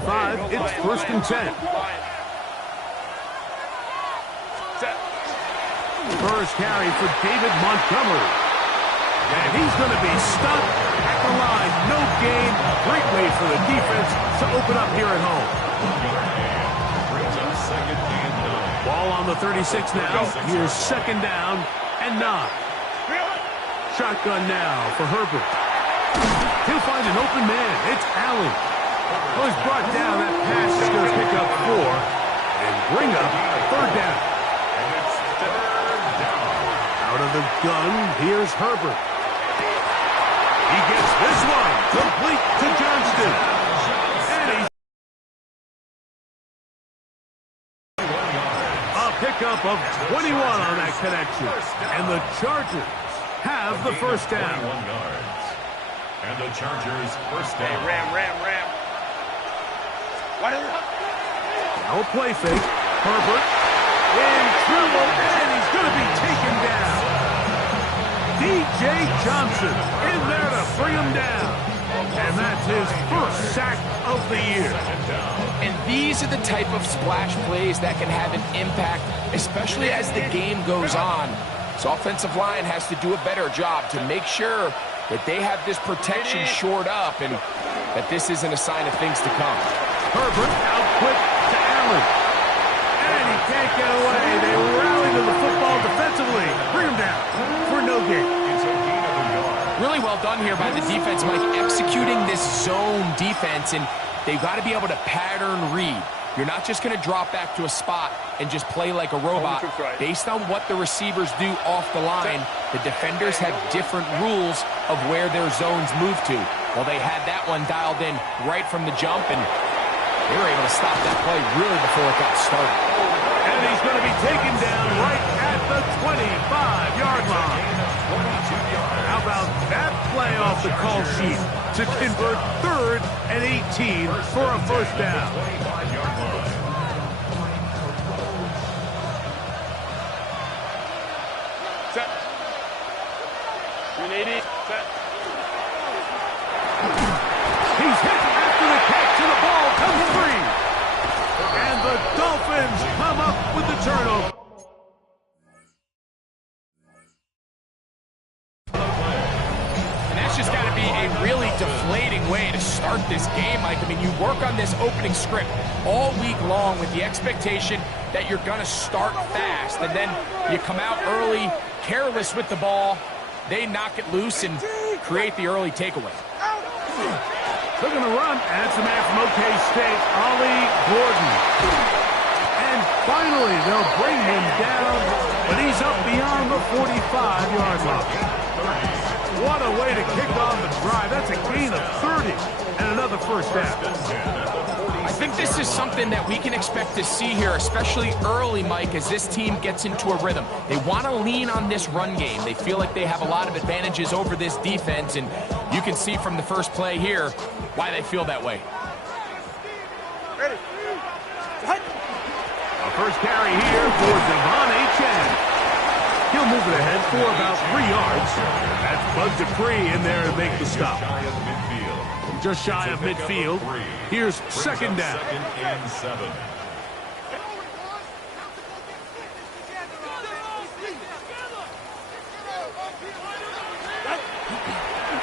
35. It's 1st and 10. First carry for David Montgomery. And he's going to be stuck at the line. No gain. Great way for the defense to open up here at home. Ball on the 36 now. Here's 2nd down and 9. Shotgun now for Herbert. He'll find an open man. It's Allen. Well, he's brought down. That pass is going to pick up 4 and bring up 3rd down. Out of the gun, here's Herbert. He gets this one complete to Johnston. And he's a pickup of 21 on that connection. And the Chargers have the 1st down. And the Chargers 1st down. Ram. No play fake. Herbert in trouble, and he's going to be taken down. D.J. Johnson in there to bring him down. And that's his 1st sack of the year. And these are the type of splash plays that can have an impact, especially as the game goes on. So offensive line has to do a better job to make sure that they have this protection shored up and that this isn't a sign of things to come. Herbert out quick to Allen. And he can't get away. They rally to the football defensively. Bring him down for no gain. Really well done here by the defense, Mike, executing this zone defense, and they've got to be able to pattern read. You're not just going to drop back to a spot and just play like a robot. Based on what the receivers do off the line, the defenders have different rules of where their zones move to. Well, they had that one dialed in right from the jump, and they were able to stop that play really before it got started. And he's going to be taken down right at the 25-yard line. How about that play off the call sheet to convert 3rd and 18 for a 1st down? Set. 180. Set. He's hit after the catch, and the ball comes free. And the Dolphins come up with the turnover. And that's just got to be a really deflating way to start this game, Mike. I mean, you work on this opening script all week long with the expectation that you're going to start fast, and then you come out early, careless with the ball, they knock it loose and create the early takeaway. Looking to run, and it's the man from OK State, Ollie Gordon. And finally, they'll bring him down, but he's up beyond the 45-yard line. What a way to kick off the drive. That's a gain of 30 and another 1st down. I think this is something that we can expect to see here, especially early, Mike, as this team gets into a rhythm. They want to lean on this run game. They feel like they have a lot of advantages over this defense, and you can see from the first play here why they feel that way. Ready. A first carry here for Devon Achane. He'll move it ahead for about 3 yards. That's Bud Dupree in there to make the stop. Just shy of midfield. Here's 2nd down. 2nd and 7.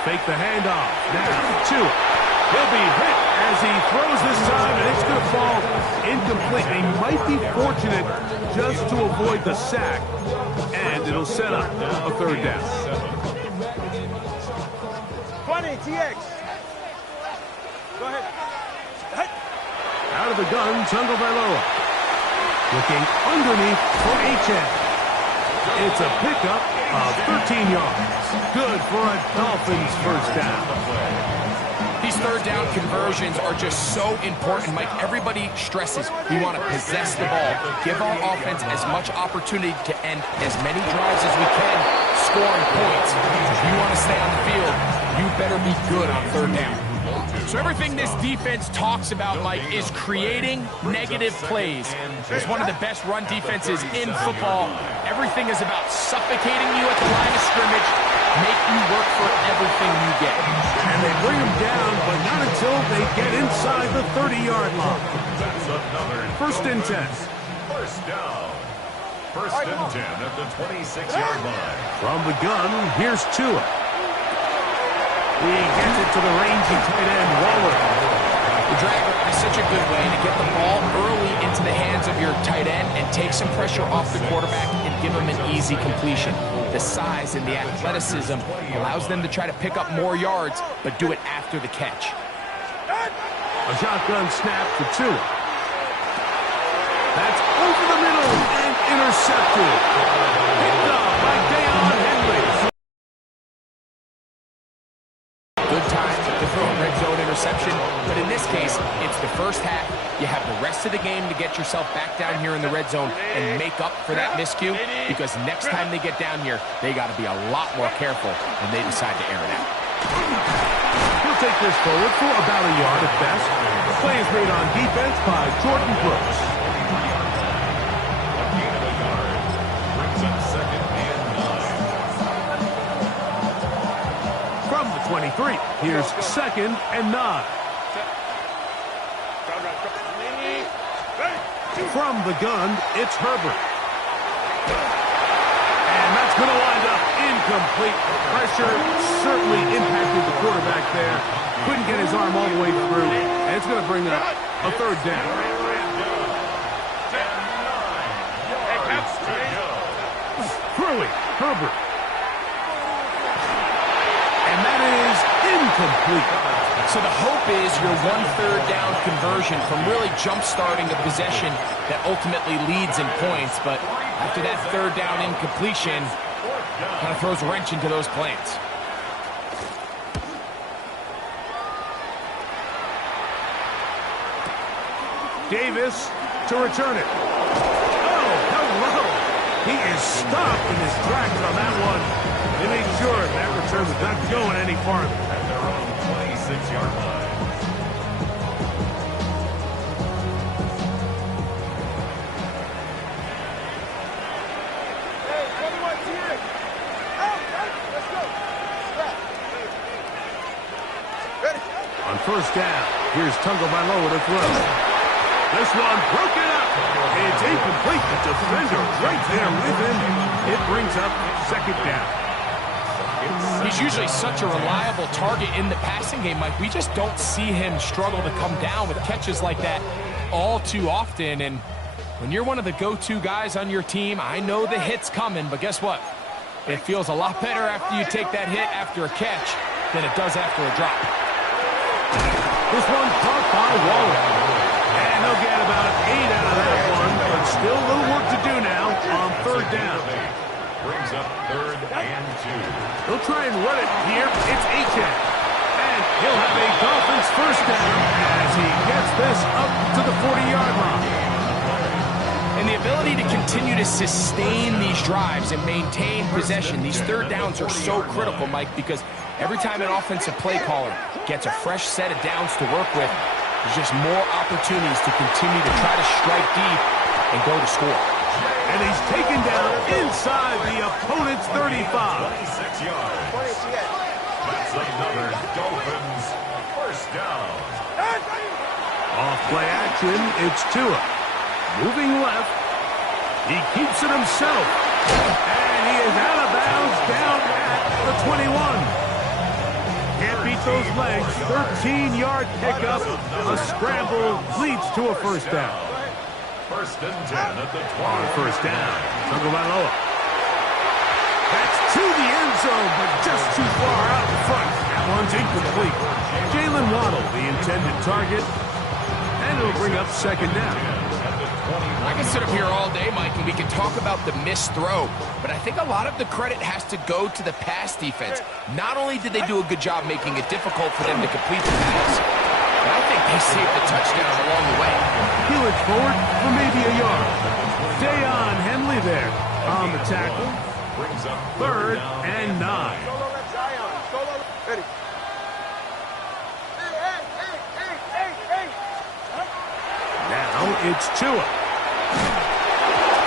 Fake the handoff. Now to it. He'll be hit as he throws this time, and it's going to fall incomplete. They might be fortunate just to avoid the sack, and it'll set up a 3rd down. 20, TX. Go ahead. Out of the gun, Tagovailoa. Looking underneath for Achane. It's a pickup of 13 yards. Good for a Dolphins 1st down. These 3rd down conversions are just so important, Mike. Everybody stresses we want to possess the ball, give our offense as much opportunity to end as many drives as we can, scoring points. If you want to stay on the field, you better be good on 3rd down. So everything this defense talks about, Mike, is creating negative plays. It's one of the best run defenses in football. Everything is about suffocating you at the line of scrimmage, make you work for everything you get. And they bring him down, but not until they get inside the 30-yard line. That's another 1st and 10. First down. 1st and 10 at the 26-yard line. From the gun, here's Tua. He gets it to the rangy tight end, Waller. The dragger is such a good way to get the ball early into the hands of your tight end and take some pressure off the quarterback and give him an easy completion. The size and the athleticism allows them to try to pick up more yards, but do it after the catch. A shotgun snap for Tua. That's over the middle and intercepted. Picked up by Deion Henley. Good time to throw a red zone interception, but in this case, it's the first half. You have the rest of the game to get yourself back down here in the red zone and make up for that miscue, because next time they get down here, they got to be a lot more careful when they decide to air it out. He'll take this forward for about a yard at best. The play is made on defense by Jordan Brooks. A gain of a yard. Brings up 2nd and 9. From the 23, here's 2nd and 9. From the gun, it's Herbert. And that's going to wind up incomplete. Pressure certainly impacted the quarterback there. Couldn't get his arm all the way through. And it's going to bring up a 3rd down. Throwing, Herbert. And that is incomplete. So the hope is your 1/3 down conversion from really jump-starting a possession that ultimately leads in points, but after that 3rd down incompletion, kind of throws a wrench into those plans. Davis to return it. Oh, hello. He is stopped in his tracks on that one. They made sure that return was not going any farther. At their own 26-yard line. On 1st down, here's Tagovailoa to throw. This one broken up. It's incomplete. The defender right there with him. It brings up 2nd down. He's usually such a reliable target in the passing game, Mike. We just don't see him struggle to come down with catches like that all too often. And when you're one of the go-to guys on your team, I know the hit's coming, but guess what? It feels a lot better after you take that hit after a catch than it does after a drop. This one caught by Waller. And they'll get about 8 out of that one, but still a little work to do now on 3rd down. Brings up 3rd and 2. They'll try and run it here. It's Achane. And he'll have a Dolphins 1st down as he gets this up to the 40-yard line. And the ability to continue to sustain these drives and maintain possession, these 3rd downs are so critical, Mike, because every time an offensive play caller gets a fresh set of downs to work with, there's just more opportunities to continue to try to strike deep and go to score. And he's taken down inside the opponent's 35. 26 yards. That's another Dolphins 1st down. Off play action, it's Tua. Moving left. He keeps it himself. And he is out of bounds down at the 21. Can't beat those legs. 13-yard pickup. A scramble leads to a 1st down. 1st and 10 at the 20. On 1st down, Tagovailoa. That's to the end zone, but just too far out in front. That one's incomplete. Jalen Waddle, the intended target, and it'll bring up 2nd down. I can sit up here all day, Mike, and we can talk about the missed throw, but I think a lot of the credit has to go to the pass defense. Not only did they do a good job making it difficult for them to complete the pass, but I think they saved the touchdown along the way. Peel it forward for maybe a yard. Deion Henley there on the tackle. Brings up 3rd and 9. Ready. Now it's Tua.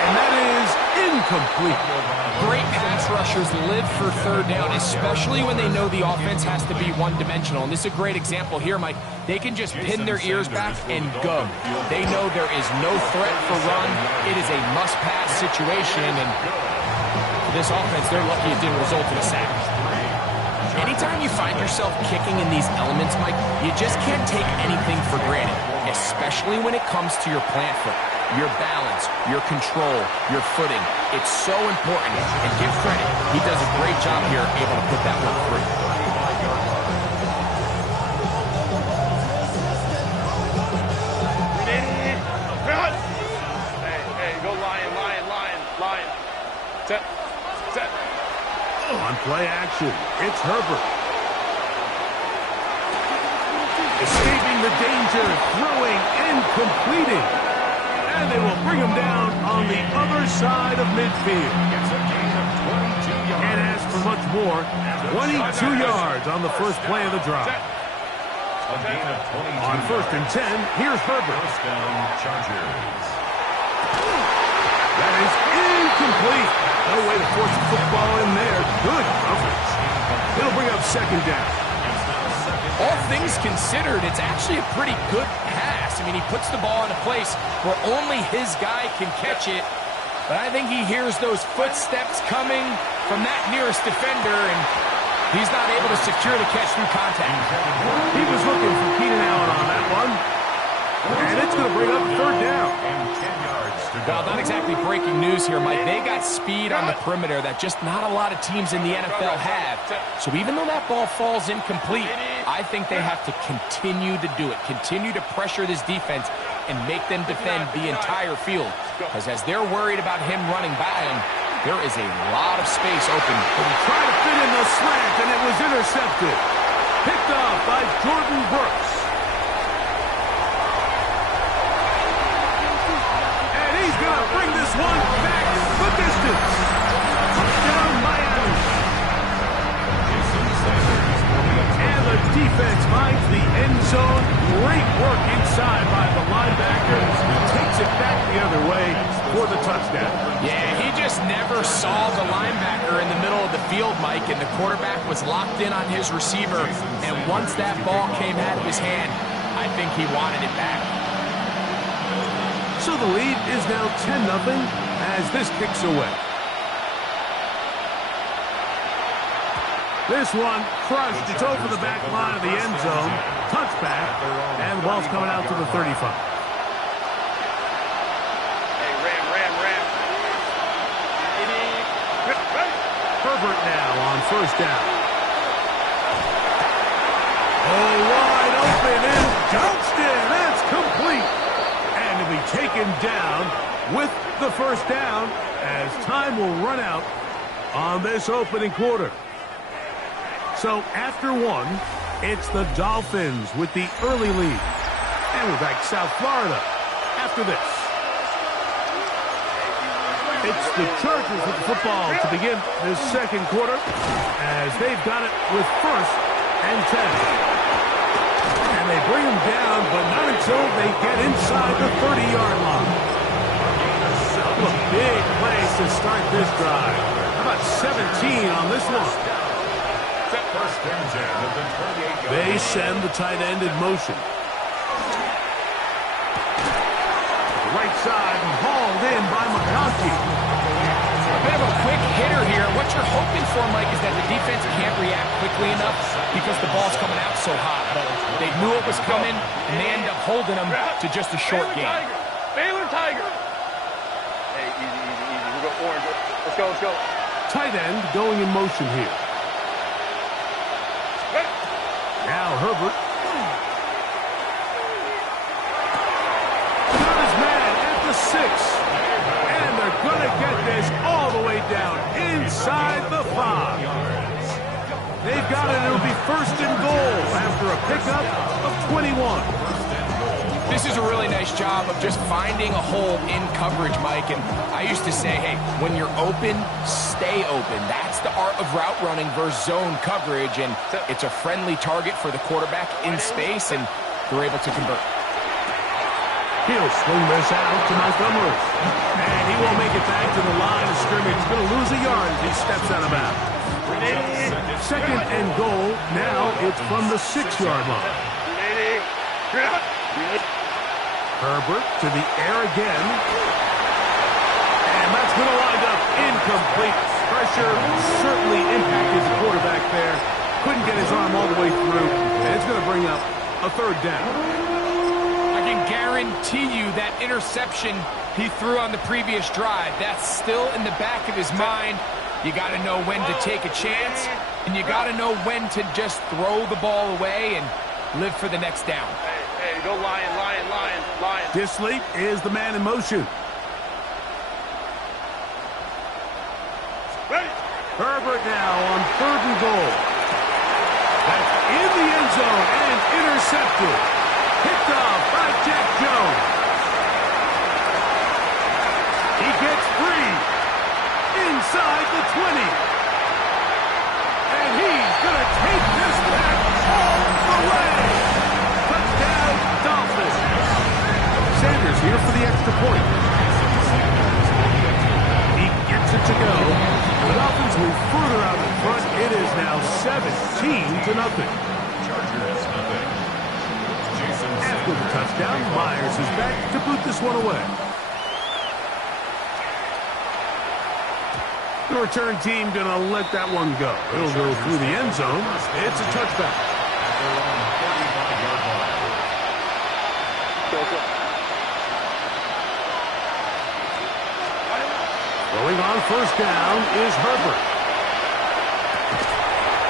And that is incomplete. Great pass rushers live for third down, especially when they know the offense has to be one-dimensional. And this is a great example here, Mike. They can just pin their ears back and go. They know there is no threat for run. It is a must-pass situation, and for this offense, they're lucky it didn't result in a sack. Anytime you find yourself kicking in these elements, Mike, you just can't take anything for granted, especially when it comes to your plant foot, your balance, your control, your footing. It's so important, and give credit. He does a great job here able to put that one through. Hey, go lion. Set. On play action, it's Herbert. Escaping the danger, throwing and completing. And they will bring him down on the other side of midfield. Can't ask for much more. 22 yards on the first play of the drive. On 1st and 10, here's Herbert. First down, Chargers. That is incomplete. No way to force the football in there. Good coverage. It'll bring up 2nd down. All things considered, it's actually a pretty good pass. I mean, he puts the ball in a place where only his guy can catch it. But I think he hears those footsteps coming from that nearest defender, and he's not able to secure the catch through contact. He was looking for Keenan Allen on that one. And it's going to bring up 3rd down. Well, not exactly breaking news here, Mike. They got speed on the perimeter that just not a lot of teams in the NFL have. So even though that ball falls incomplete, I think they have to continue to do it, continue to pressure this defense and make them defend the entire field. Because as they're worried about him running by them, there is a lot of space open. But he tried to fit in the slant, and it was intercepted. Picked off by Jordan Brooks. He's going to bring this one back the distance. Touchdown, Miami. And the defense finds the end zone. Great work inside by the linebacker. Takes it back the other way for the touchdown. Yeah, he just never saw the linebacker in the middle of the field, Mike, and the quarterback was locked in on his receiver. And once that ball came out of his hand, I think he wanted it back. So the lead is now 10-0 as this kicks away. This one crushed. It's over the back line of the end zone. Touchback. And the ball's coming out to the 35. Hey, ram. Herbert now on 1st down. Oh, wide open and Johnston. That's complete. And to be taken down with the 1st down as time will run out on this opening quarter. So after 1, it's the Dolphins with the early lead. And we're back to South Florida after this. It's the Chargers with the football to begin this 2nd quarter as they've got it with 1st and 10. And they bring him down, but not until they get inside the 30-yard line. A big place to start this drive. How about 17 on this one? They send the tight end in motion. Right side and hauled in by McConkey. A bit of a quick hitter here. What you're hoping for, Mike, is that the defense can't react quickly enough because the ball's coming out so hot. But they knew it was coming, and they end up holding them to just a short game. Baylor Tiger. Hey, easy. We go orange. Let's go. Tight end going in motion here. Now Herbert. Got his man at the 6. And they're going to get this all the way down inside the 5. They've got it. It'll be 1st and goal after a pickup of 21. This is a really nice job of just finding a hole in coverage, Mike. And I used to say, hey, when you're open, stay open. That's the art of route running versus zone coverage. And it's a friendly target for the quarterback in space, and they're able to convert. He'll swing this out to Montgomery. And he won't make it back to the line of scrimmage. He's going to lose a yard as he steps out of bounds. Second and goal. Now it's from the 6-yard line. Herbert to the air again. And that's going to wind up incomplete. Pressure certainly impacted the quarterback there. Couldn't get his arm all the way through. And it's going to bring up a third down. I can guarantee you that interception he threw on the previous drive, that's still in the back of his mind. You got to know when to take a chance, and you got to know when to just throw the ball away and live for the next down. Hey, go Lion. Dissly is the man in motion. Ready. Herbert now on 3rd and goal. That's in the end zone and intercepted. Picked off by Jack Jones. He gets free inside the 20. And he's going to take this back all the way. Touchdown, Dolphins. Sanders here for the extra point. He gets it to go. The Dolphins move further out in front. It is now 17-0. After the touchdown, Myers is back to boot this one away. The return team going to let that one go. It'll go through the end zone. It's a touchback. Going on 1st down is Herbert.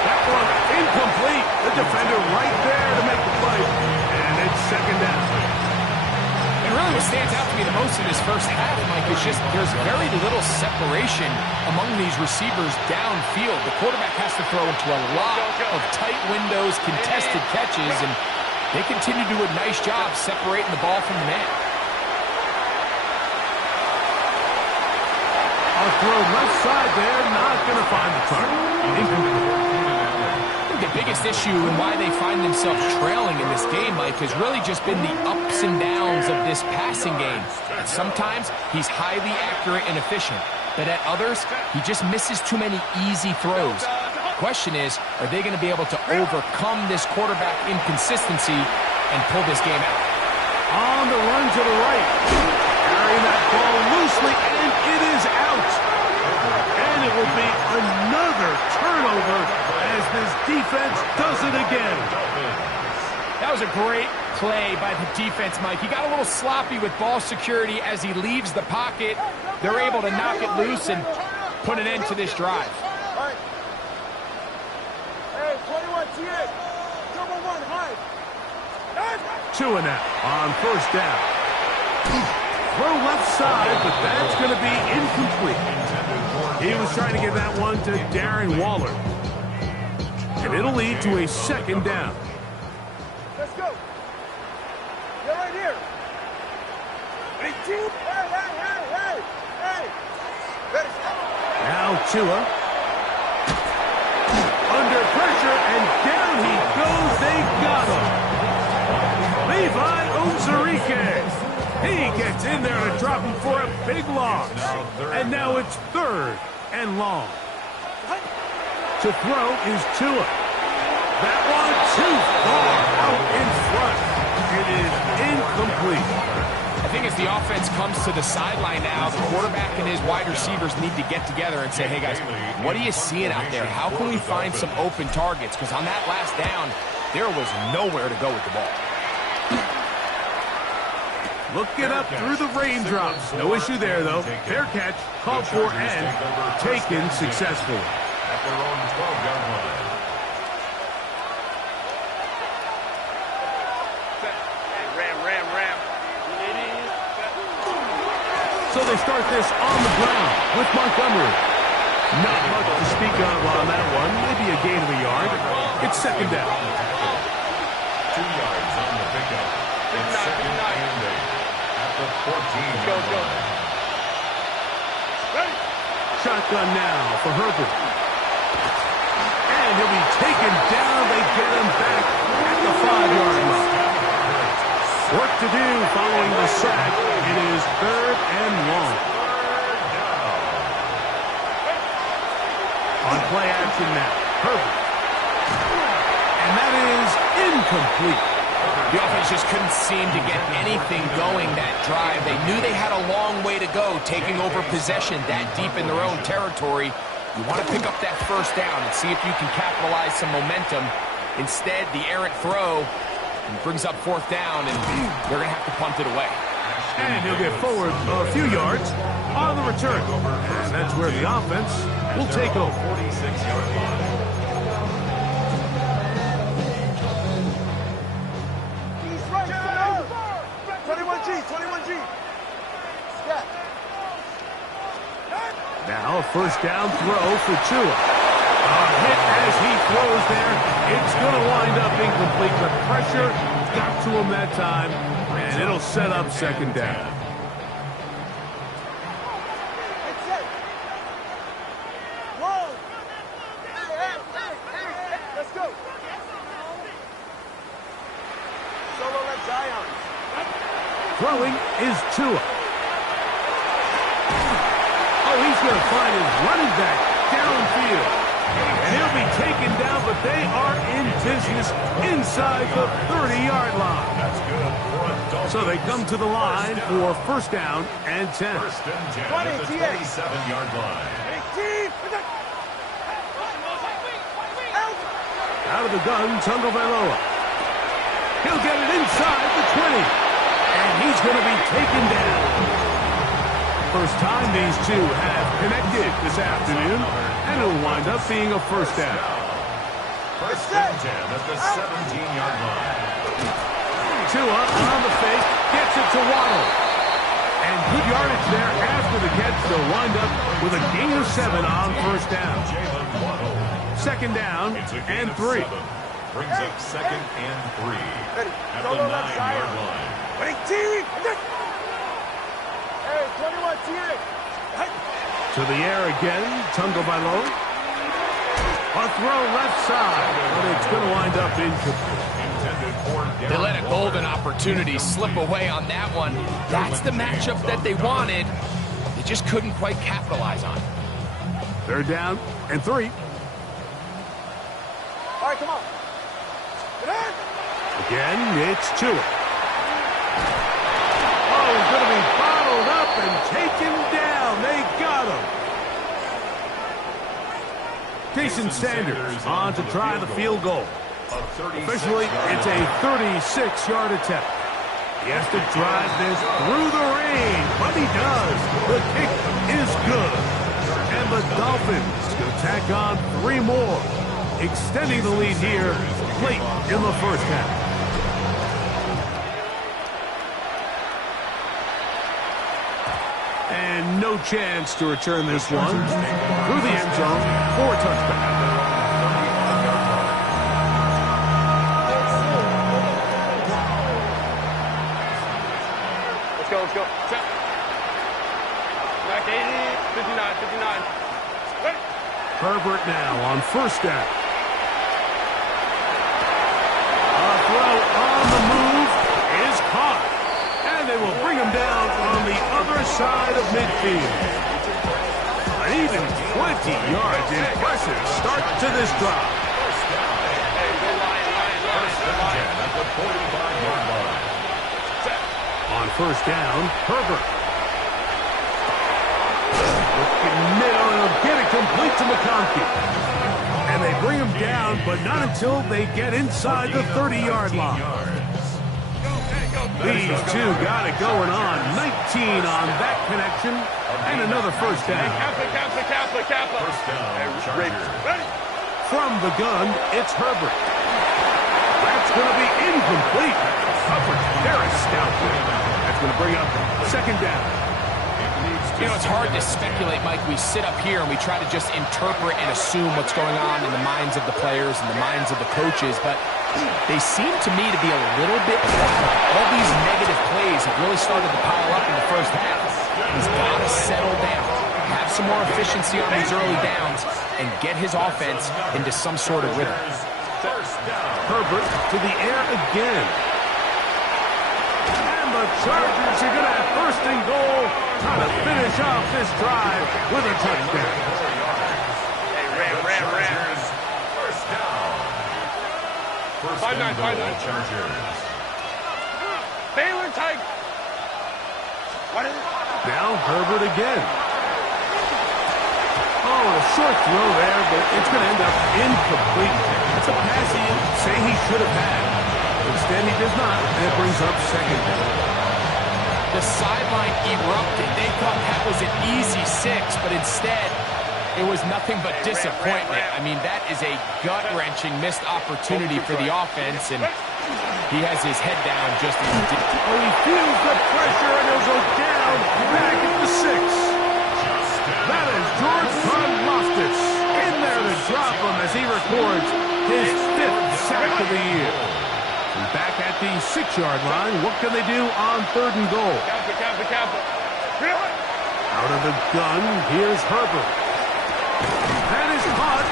That one incomplete. The defender right there to make the play. And it's 2nd down. And really what stands out to me the most in this first half, Mike, is just there's very little separation among these receivers downfield. The quarterback has to throw into a lot of tight windows, contested catches, and they continue to do a nice job separating the ball from the man. A throw left side there, not going to find the target. I think the biggest issue and why they find themselves trailing in this game, Mike, has really just been the ups and downs of this passing game. And sometimes he's highly accurate and efficient, but at others, he just misses too many easy throws. The question is, are they going to be able to overcome this quarterback inconsistency and pull this game out? On the run to the right. Carrying that ball loosely, and it is out. And it will be another turnover as this defense does it again. That was a great play by the defense, Mike. He got a little sloppy with ball security as he leaves the pocket. They're able to knock it loose and put an end to this drive. Hey, 21 TA. Double 1 high. Two and out on 1st down. Throw left side, but that's going to be incomplete. He was trying to get that one to Darren Waller. And it'll lead to a 2nd down. Let's go. You're right here. Hey. Now Tua. Under pressure, and down he goes. They got him. Levi Onwuzurike. He gets in there to drop him for a big loss. And now it's 3rd and long. To throw is Tua. That one too far out in front. It is incomplete. I think as the offense comes to the sideline now, the quarterback and his wide receivers need to get together and say, hey guys, what are you seeing out there? How can we find some open targets? Because on that last down, there was nowhere to go with the ball. Looking up through the raindrops. No issue there, though. Fair catch, called for and taken successfully. At their own 12-yard line. Ram. So they start this on the ground with Montgomery. Not much to speak of on that one. Maybe a gain of a yard. It's 2nd down. 2 yards on the pickup. It's 2nd and 8. At the 14-yard line. Shotgun now for Herbert. And he'll be taken down. They get him back at the 5-yard line. Work to do following the sack. It is 3rd and long. On play action now. Herbert. And that is incomplete. The offense just couldn't seem to get anything going that drive. They knew they had a long way to go, taking over possession that deep in their own territory. You want to pick up that first down and see if you can capitalize some momentum. Instead, the errant throw brings up 4th down, and they're going to have to punt it away. And he'll get forward a few yards on the return. And that's where the offense will take over. 46-yard line. 21G. Now a first down throw for Tua. A hit as he throws there. It's going to wind up incomplete. The pressure got to him that time, and it'll set up 2nd down. Let's go. Solo left Zion. Throwing is Tua. Oh, he's going to find his running back downfield. And he'll be taken down, but they are in business inside the 30-yard line. That's good. So they come to the line for 1st down and 10. 1st and 10 at the 27-yard line. Out of the gun, Tagovailoa. He'll get it inside the 20. And he's going to be taken down. First time these two have connected this afternoon, and it'll wind up being a 1st down. 1st and 10 at the 17-yard line. Tua on the fake, gets it to Waddle. And good yardage there after the catch. They'll wind up with a gain of 7 on 1st down. 2nd down and 3. Brings up 2nd and 3 at the 9-yard line. To the air again, Tagovailoa. A throw left side, but it's going to wind up incomplete. They let a golden opportunity slip away on that one. That's the matchup that they wanted. They just couldn't quite capitalize on it. 3rd down and 3. All right, come on. Again, it's Tua. Oh, he's going to be bottled up and taken down. They got him. Jason Sanders on to try the field goal. Officially, it's a 36-yard attempt. He has to drive this through the rain, but he does. The kick is good. And the Dolphins going to tack on 3 more, extending the lead here late in the 1st half. And no chance to return this one through the end zone for a touchdown. Let's go. Set. Back 80, 59. Ready. Herbert now on 1st down. A throw on the move is caught. And they will bring him down on the other side of midfield. An even 20 yards. Impressive start to this drive. Hey, go Lion. At the 45-yard line. On 1st down, Herbert. Looking middle, and he'll get it complete to McConkey. And they bring him down, but not until they get inside the 30-yard line. These two got it going on. 19 on that connection, and another 1st down. Kappa. 1st down, Chargers. Ready. From the gun, it's Herbert. That's going to be incomplete. Covered very stoutly. That's going to bring up 2nd down. You know, it's hard to speculate, Mike. We sit up here and we try to just interpret and assume what's going on in the minds of the players and the minds of the coaches, but they seem to me to be a little bit rattled. All these negative plays have really started to pile up in the 1st half. He's got to settle down, have some more efficiency on these early downs, and get his offense into some sort of rhythm. Herbert to the air again. the Chargers are going to have first and goal, trying to finish off this drive with a touchdown. Hey, ram. First down. First 5-9, and goal, 5-9. Chargers. Baylor Tiger. What is it? Now Herbert again. Oh, a short throw there, but it's going to end up incomplete. It's a pass he'd say he should have had. Instead, he does not, and it brings up second down. The sideline erupted. They thought that was an easy 6, but instead, it was nothing but disappointment. I mean, that is a gut-wrenching missed opportunity for the offense, and he has his head down just as he did. Oh, he feels the pressure, and he'll go down back at the 6. That is George Karlaftis in there to drop him as he records his 5th sack of the year. And back at the 6-yard line, what can they do on 3rd and goal? Out of the gun, here's Herbert. That is caught.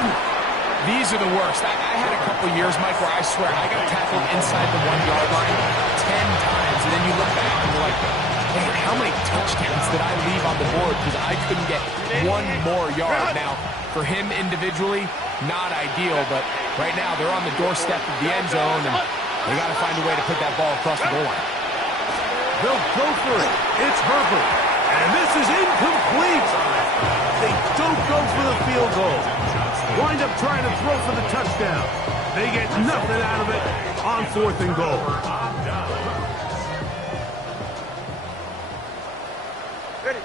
These are the worst. I had a couple years, Mike, where I swear I got tackled inside the 1-yard line 10 times, and then you look back and you're like, man, how many touchdowns did I leave on the board because I couldn't get one more yard? Now, for him individually, not ideal, but right now they're on the doorstep of the end zone, and they got to find a way to put that ball across the goal line. They'll go for it. It's Herbert. And this is incomplete. They don't go for the field goal. Wind up trying to throw for the touchdown. They get nothing out of it on 4th and goal. Ready.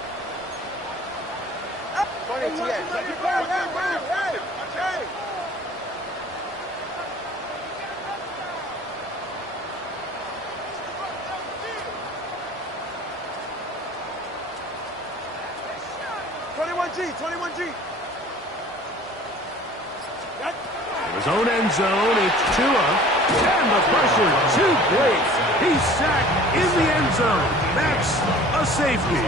21G. In his own end zone, it's Tua. And the pressure, too great. He's sacked in the end zone. That's a safety.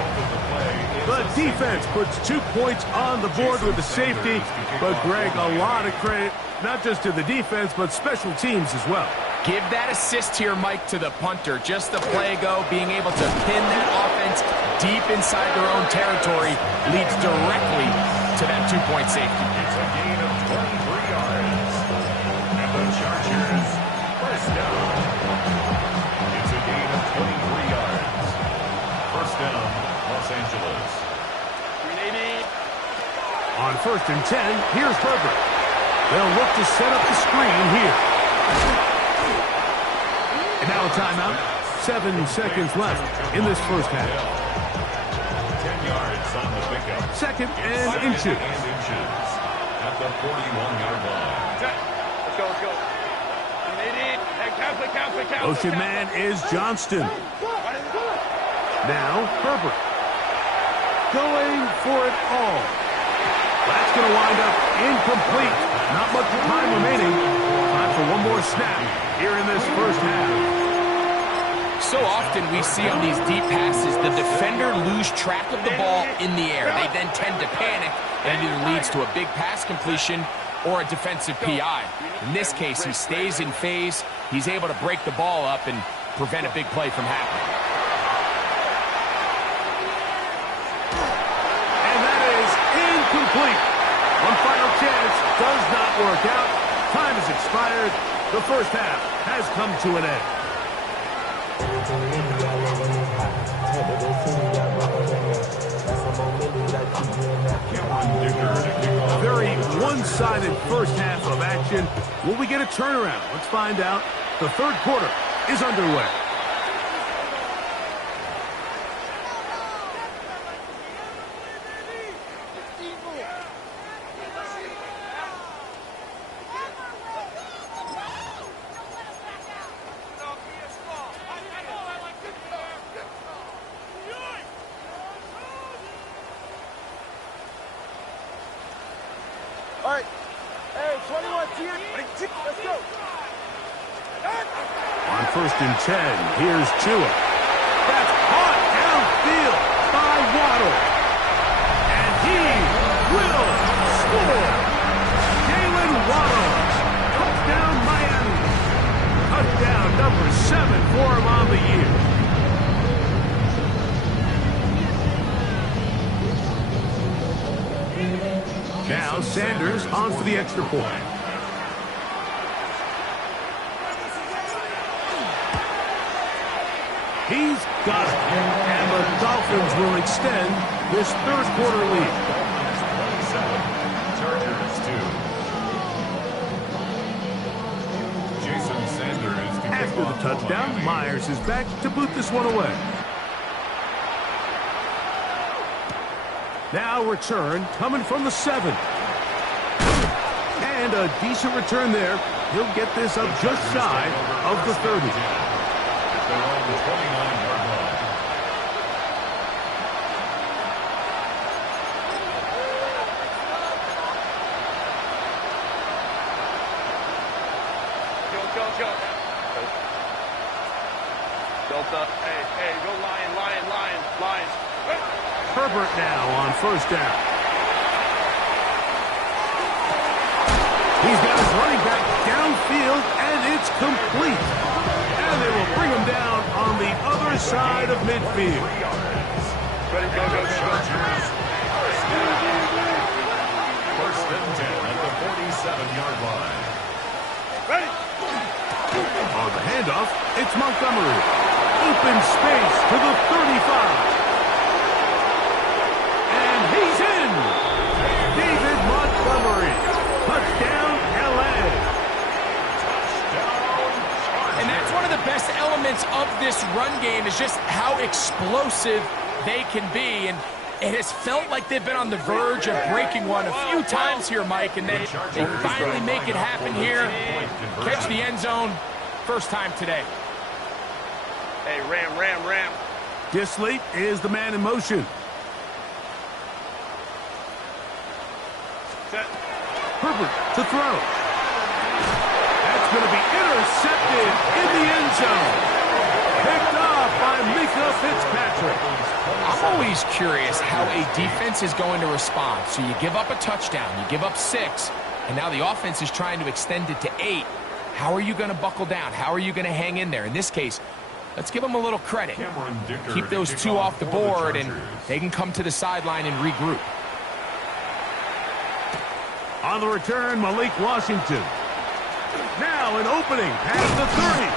The defense puts 2 points on the board with the safety. But, Greg, a lot of credit, not just to the defense, but special teams as well. Give that assist here, Mike, to the punter. Just the play go, being able to pin that offense deep inside their own territory leads directly to that 2-point safety. It's a gain of 23 yards. And the Chargers, first down. It's a gain of 23 yards. First down, Los Angeles. 380. On 1st and 10, here's Herbert. They'll look to set up the screen here. And now a timeout. 7 seconds left in this first half. 10 yards on the pickup. 2nd and inches. At the 41-yard line. Let's go. 380. Hey, Motion man is Johnston. Now Herbert. Going for it all. That's going to wind up incomplete. Not much time remaining. Time for one more snap here in this first half. So often we see on these deep passes, the defender lose track of the ball in the air. They then tend to panic, and it either leads to a big pass completion or a defensive PI. In this case, he stays in phase. He's able to break the ball up and prevent a big play from happening. And that is incomplete. One final chance does not work out. Time has expired. The first half has come to an end. A very one-sided first half of action. Will we get a turnaround? Let's find out. The 3rd quarter is underway. All right. Hey, 21G. Let's go. On 1st and 10, here's Tua. That's caught downfield by Waddle. And he will score. Jalen Waddle. Touchdown Miami. Touchdown number 7 for him on the year. Now Sanders on for the extra point. He's got it. And the Dolphins will extend this third quarter lead. Chargers 2. Jason Sanders to kick After the off touchdown, Myers is back to boot this one away. Now return coming from the 7. And a decent return there. He'll get this up just shy of the 30. They're on the 29-yard line. Go. Delta. Hey, go Lion. Herbert now on first down. He's got his running back downfield, and it's complete. And they will bring him down on the other side of midfield. Ready, go. First and 10 at the 47-yard line. Ready. On the handoff, it's Montgomery. Open space to the 35. And he's in. David Montgomery. Touchdown, L.A. And that's one of the best elements of this run game is just how explosive they can be. And it has felt like they've been on the verge of breaking one a few times here, Mike, and they finally make it happen here. Catch the end zone first time today. Hey, ram. Disley is the man in motion. Set. Herbert to throw. That's going to be intercepted in the end zone. Picked off by Minkah Fitzpatrick. I'm always curious how a defense is going to respond. So you give up a touchdown, you give up 6, and now the offense is trying to extend it to 8. How are you going to buckle down? How are you going to hang in there? In this case, let's give them a little credit. Keep those 2 off the board, and they can come to the sideline and regroup. On the return, Malik Washington. Now an opening past the 30.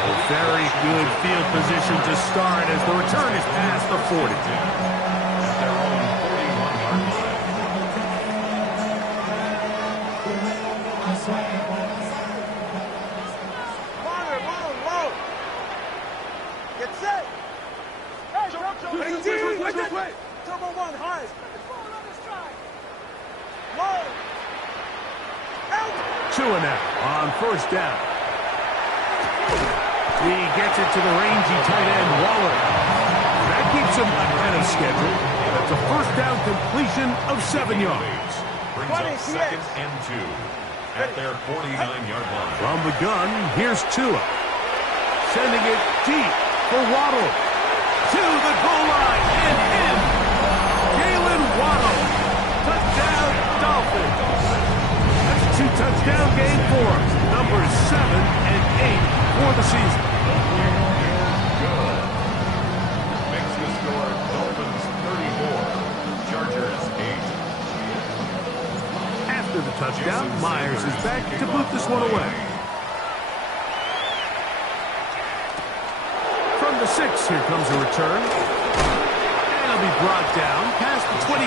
A very good field position to start as the return is past the 40. At their own 41-yard line. Low. Get set. Hey, Turbo 1, high. Low. Tua now on first down. He gets it to the rangy tight end, Waller. That keeps him ahead of schedule. That's a first down completion of 7 yards. Brings up second and 2 at their 49-yard line. From the gun, here's Tua. Sending it deep for Waddle. To the goal line and in. Jalen Waddle. Touchdown, Dolphins. That's a 2-touchdown game for him. Numbers 7 and 8 for the season. Good. Makes the score Dolphins 34, Chargers 8. After the touchdown, Myers is back to boot this one away. From the 6, here comes a return. And it'll be brought down past the 25.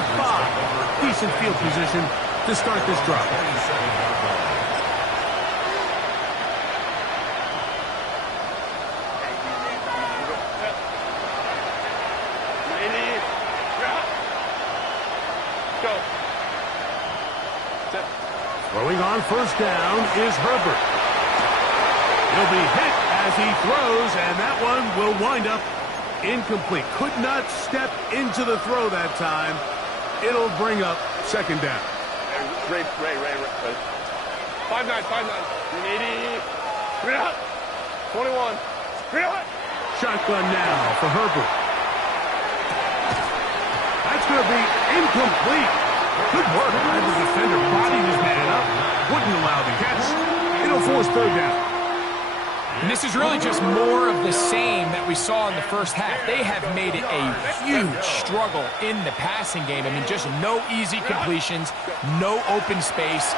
Decent field position to start this drive. 27-yard line. Throwing on first down is Herbert. He'll be hit as he throws, and that one will wind up incomplete. Could not step into the throw that time. It'll bring up second down. Ray. 5'9", 380. 21. Shotgun now for Herbert. That's going to be incomplete. Good work by the defender. Bodied his man up. Wouldn't allow the catch. It'll force third down. And this is really just more of the same that we saw in the first half. They have made it a huge struggle in the passing game. I mean, just no easy completions, no open space.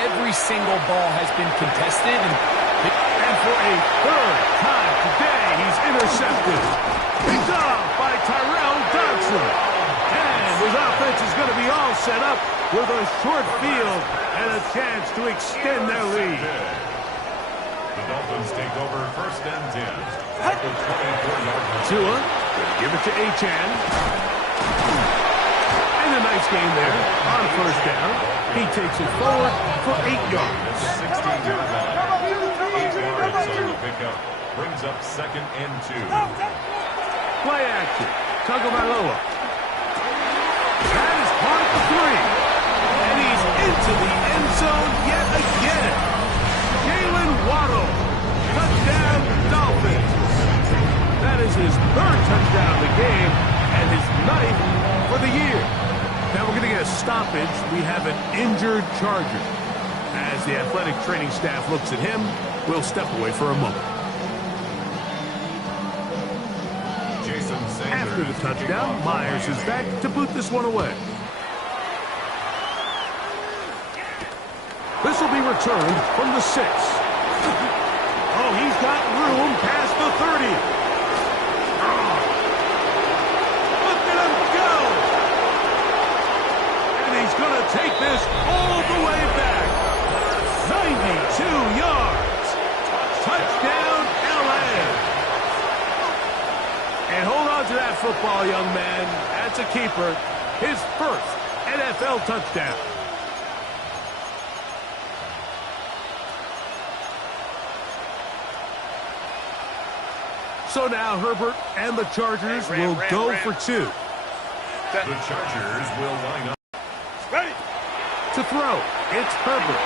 Every single ball has been contested. And for a third time today, he's intercepted. Picked off by Tyrel Dodson. And his offense is going to be all set up with a short field and a chance to extend their lead. The Dolphins take over 1st and 10 at the 24-yard line. Tua, give it to Achane. And a nice game there on 1st down. He takes it forward for 8 yards. 16-yard line. 8 yards on the pickup. Brings up 2nd and 2. Play action. Tagovailoa. That is caught at the 3. And he's into the end zone yet again. Jalen Waddle. Touchdown, Dolphins. That is his 3rd touchdown of the game and his 9th for the year. Now we're going to get a stoppage. We have an injured Charger. As the athletic training staff looks at him, we'll step away for a moment. After the touchdown, Myers is back to boot this one away. This will be returned from the 6. Oh, he's got room past the 30. Oh. Look at him go. And he's going to take this all the way back. 92 yards. Touchdown, L.A. And hold on to that football, young man. That's a keeper. His 1st NFL touchdown. So now Herbert and the Chargers will go for 2. The Chargers will line up. Ready. To throw, it's Herbert.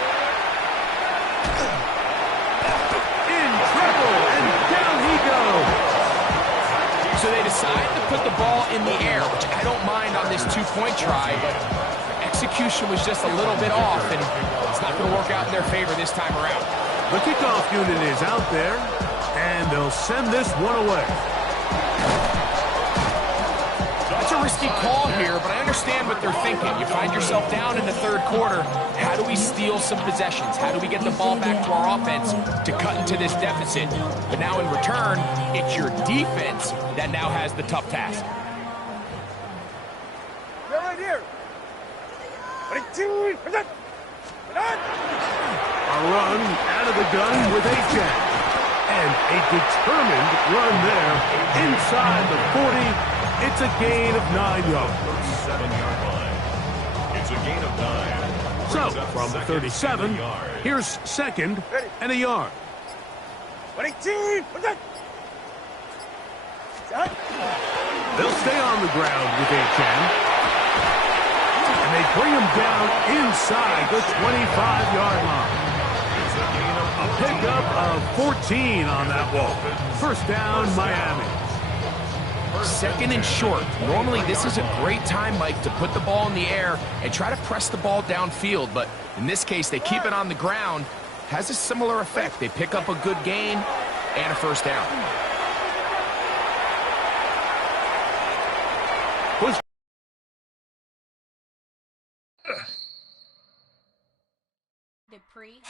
In trouble, and down he goes. So they decide to put the ball in the air, which I don't mind on this 2-point try, but execution was just a little bit off, and it's not going to work out in their favor this time around. The kickoff unit is out there, and they'll send this one away. That's a risky call here, but I understand what they're thinking. You find yourself down in the 3rd quarter. How do we steal some possessions? How do we get the ball back to our offense to cut into this deficit? But now in return, it's your defense that now has the tough task. They're right here. A run out of the gun with Achane. And a determined run there inside the 40. It's a gain of 9 yards. 7-yard line. It's a gain of 9. So, from the 37, here's 2nd and a yard. They'll stay on the ground with Achane. And they bring him down inside the 25-yard line. A pickup of 14 on that wall. 1st down, Miami. 2nd and short. Normally, this is a great time, Mike, to put the ball in the air and try to press the ball downfield. But in this case, they keep it on the ground. Has a similar effect. They pick up a good gain and a 1st down. Dupree.